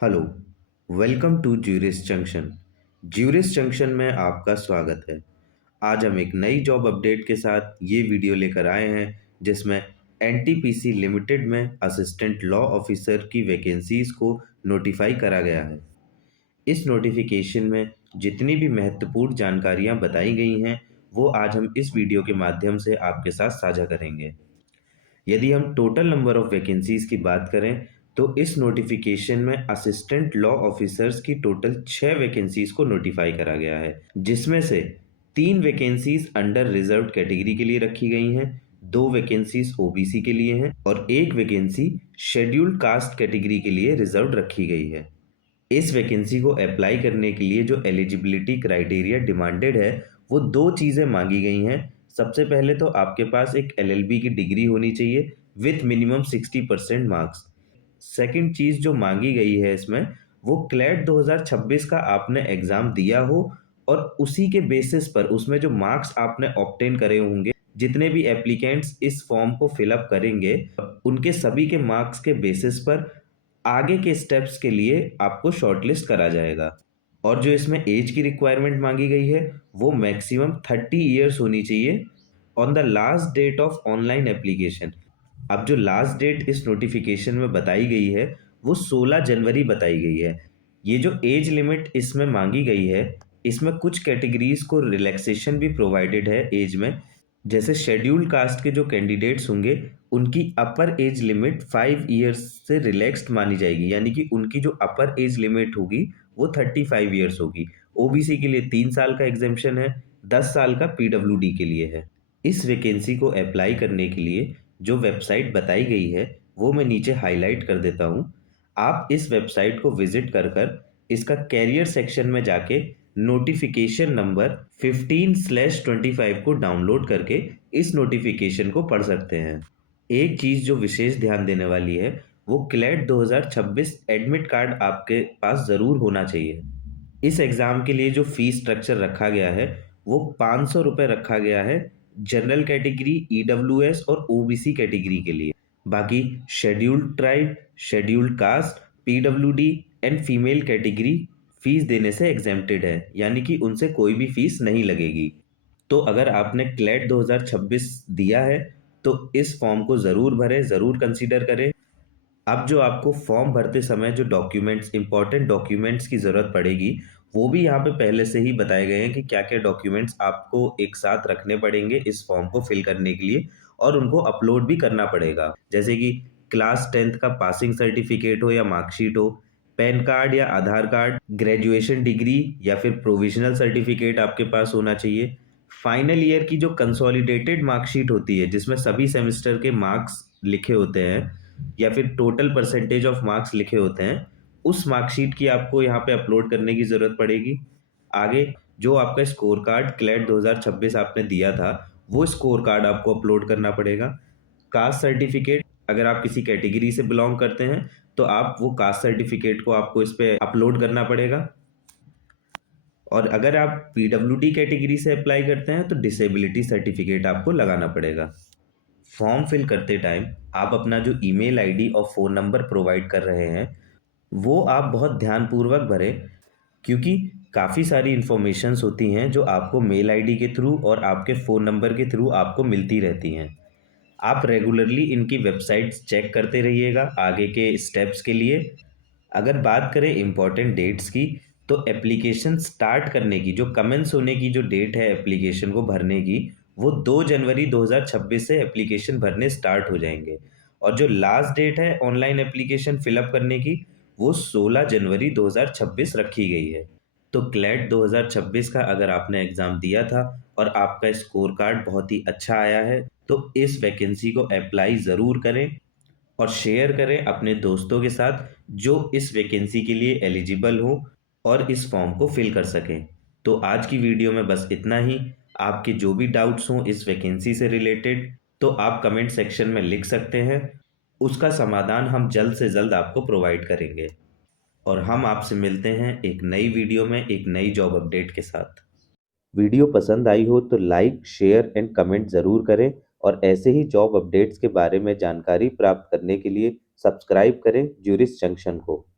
Hello, welcome to Juris Junction. Juris Junction में आपका स्वागत है। आज हम एक नई जॉब अपडेट के साथ ये वीडियो लेकर आए हैं जिसमें एनटीपीसी लिमिटेड में असिस्टेंट लॉ ऑफिसर की वैकेंसीज को नोटिफाई करा गया है। इस नोटिफिकेशन में जितनी भी महत्वपूर्ण जानकारियां बताई गई हैं वो आज हम इस वीडियो के माध्यम से आपके साथ साझा करेंगे। यदि हम टोटल नंबर ऑफ वैकेंसीज की बात करें तो इस नोटिफिकेशन में असिस्टेंट लॉ ऑफिसर्स की टोटल 6 वैकेंसीज को नोटिफाई करा गया है, जिसमें से 3 वैकेंसीज अंडर रिजर्व कैटेगरी के लिए रखी गई हैं, 2 वैकेंसीज ओबीसी के लिए हैं और 1 वैकेंसी शेड्यूल्ड कास्ट कैटेगरी के लिए रिजर्व रखी गई है। इस वैकेंसी को अप्लाई करने के लिए जो एलिजिबिलिटी क्राइटेरिया डिमांडेड है वो दो चीज़ें मांगी गई हैं। सबसे पहले तो आपके पास एक एलएलबी की डिग्री होनी चाहिए विथ मिनिमम 60% मार्क्स। सेकंड चीज़ जो मांगी गई है इसमें वो क्लैट 2026 का आपने एग्ज़ाम दिया हो और उसी के बेसिस पर उसमें जो मार्क्स आपने ऑब्टेन करे होंगे, जितने भी एप्लीकेंट्स इस फॉर्म को फिलअप करेंगे उनके सभी के मार्क्स के बेसिस पर आगे के स्टेप्स के लिए आपको शॉर्टलिस्ट करा जाएगा। और जो इसमें एज की रिक्वायरमेंट मांगी गई है वो मैक्सिमम 30 ईयर्स होनी चाहिए on the last date of online application. अब जो लास्ट डेट इस नोटिफिकेशन में बताई गई है वो 16 जनवरी बताई गई है। ये जो एज लिमिट इसमें मांगी गई है इसमें कुछ कैटेगरीज को रिलैक्सेशन भी प्रोवाइडेड है एज में। जैसे शेड्यूल्ड कास्ट के जो कैंडिडेट्स होंगे उनकी अपर एज लिमिट 5 ईयर्स से रिलैक्स्ड मानी जाएगी, यानी कि उनकी जो अपर एज लिमिट होगी वो 35 ईयर्स होगी। ओबीसी के लिए 3 साल का एग्जेम्पशन है, 10 साल का पीडब्ल्यूडी के लिए है। इस वैकेंसी को अप्लाई करने के लिए जो वेबसाइट बताई गई है वो मैं नीचे हाईलाइट कर देता हूँ। आप इस वेबसाइट को विजिट कर कर इसका कैरियर सेक्शन में जाके नोटिफिकेशन नंबर 15/25 को डाउनलोड करके इस नोटिफिकेशन को पढ़ सकते हैं। एक चीज़ जो विशेष ध्यान देने वाली है वो क्लैट 2026 एडमिट कार्ड आपके पास ज़रूर होना चाहिए। इस एग्ज़ाम के लिए जो फीस स्ट्रक्चर रखा गया है वो 500 रुपये रखा गया है जनरल कैटेगरी, ईडब्ल्यूएस और ओबीसी कैटेगरी के लिए। बाकी scheduled tribe, scheduled caste, PWD and female category fees देने से एग्जेम्प्टेड है, यानी कि उनसे कोई भी फीस नहीं लगेगी। तो अगर आपने क्लैट 2026 दिया है तो इस फॉर्म को ज़रूर भरें, ज़रूर कंसीडर करें। अब जो आपको फॉर्म भरते समय जो डॉक्यूमेंट्स, इंपॉर्टेंट डॉक्यूमेंट्स की ज़रूरत पड़ेगी वो भी यहाँ पे पहले से ही बताए गए हैं कि क्या क्या डॉक्यूमेंट्स आपको एक साथ रखने पड़ेंगे इस फॉर्म को फिल करने के लिए, और उनको अपलोड भी करना पड़ेगा। जैसे कि क्लास 10th का पासिंग सर्टिफिकेट हो या मार्कशीट हो, पैन कार्ड या आधार कार्ड, ग्रेजुएशन डिग्री या फिर प्रोविजनल सर्टिफिकेट आपके पास होना चाहिए। फाइनल ईयर की जो कंसोलिडेटेड मार्कशीट होती है जिसमें सभी सेमेस्टर के मार्क्स लिखे होते हैं या फिर टोटल परसेंटेज ऑफ मार्क्स लिखे होते हैं, उस मार्कशीट की आपको यहाँ पे अपलोड करने की ज़रूरत पड़ेगी। आगे जो आपका स्कोर कार्ड क्लैट 2026 आपने दिया था वो स्कोर कार्ड आपको अपलोड करना पड़ेगा। कास्ट सर्टिफिकेट, अगर आप किसी कैटेगरी से बिलोंग करते हैं तो आप वो कास्ट सर्टिफिकेट को आपको इस पे अपलोड करना पड़ेगा। और अगर आप पीडब्ल्यूडी कैटेगरी से अप्लाई करते हैं तो डिसेबिलिटी सर्टिफिकेट आपको लगाना पड़ेगा। फॉर्म फिल करते टाइम आप अपना जो ईमेल आईडी और फ़ोन नंबर प्रोवाइड कर रहे हैं वो आप बहुत ध्यानपूर्वक भरें, क्योंकि काफ़ी सारी इन्फॉर्मेशंस होती हैं जो आपको मेल आईडी के थ्रू और आपके फ़ोन नंबर के थ्रू आपको मिलती रहती हैं। आप रेगुलरली इनकी वेबसाइट्स चेक करते रहिएगा आगे के स्टेप्स के लिए। अगर बात करें इम्पॉर्टेंट डेट्स की तो एप्लीकेशन स्टार्ट करने की जो कमेंस होने की जो डेट है एप्लीकेशन को भरने की वो 2 जनवरी 2026 से एप्लीकेशन भरने स्टार्ट हो जाएंगे। और जो लास्ट डेट है ऑनलाइन एप्लीकेशन फिलअप करने की वो 16 जनवरी 2026 रखी गई है। तो क्लैट 2026 का अगर आपने एग्ज़ाम दिया था और आपका स्कोर कार्ड बहुत ही अच्छा आया है तो इस वैकेंसी को अप्लाई ज़रूर करें और शेयर करें अपने दोस्तों के साथ जो इस वैकेंसी के लिए एलिजिबल हो और इस फॉर्म को फिल कर सकें। तो आज की वीडियो में बस इतना ही। आपके जो भी डाउट्स हों इस वैकेंसी से रिलेटेड तो आप कमेंट सेक्शन में लिख सकते हैं, उसका समाधान हम जल्द से जल्द आपको प्रोवाइड करेंगे। और हम आपसे मिलते हैं एक नई वीडियो में एक नई जॉब अपडेट के साथ। वीडियो पसंद आई हो तो लाइक, शेयर एंड कमेंट ज़रूर करें और ऐसे ही जॉब अपडेट्स के बारे में जानकारी प्राप्त करने के लिए सब्सक्राइब करें ज्यूरिस जंक्शन को।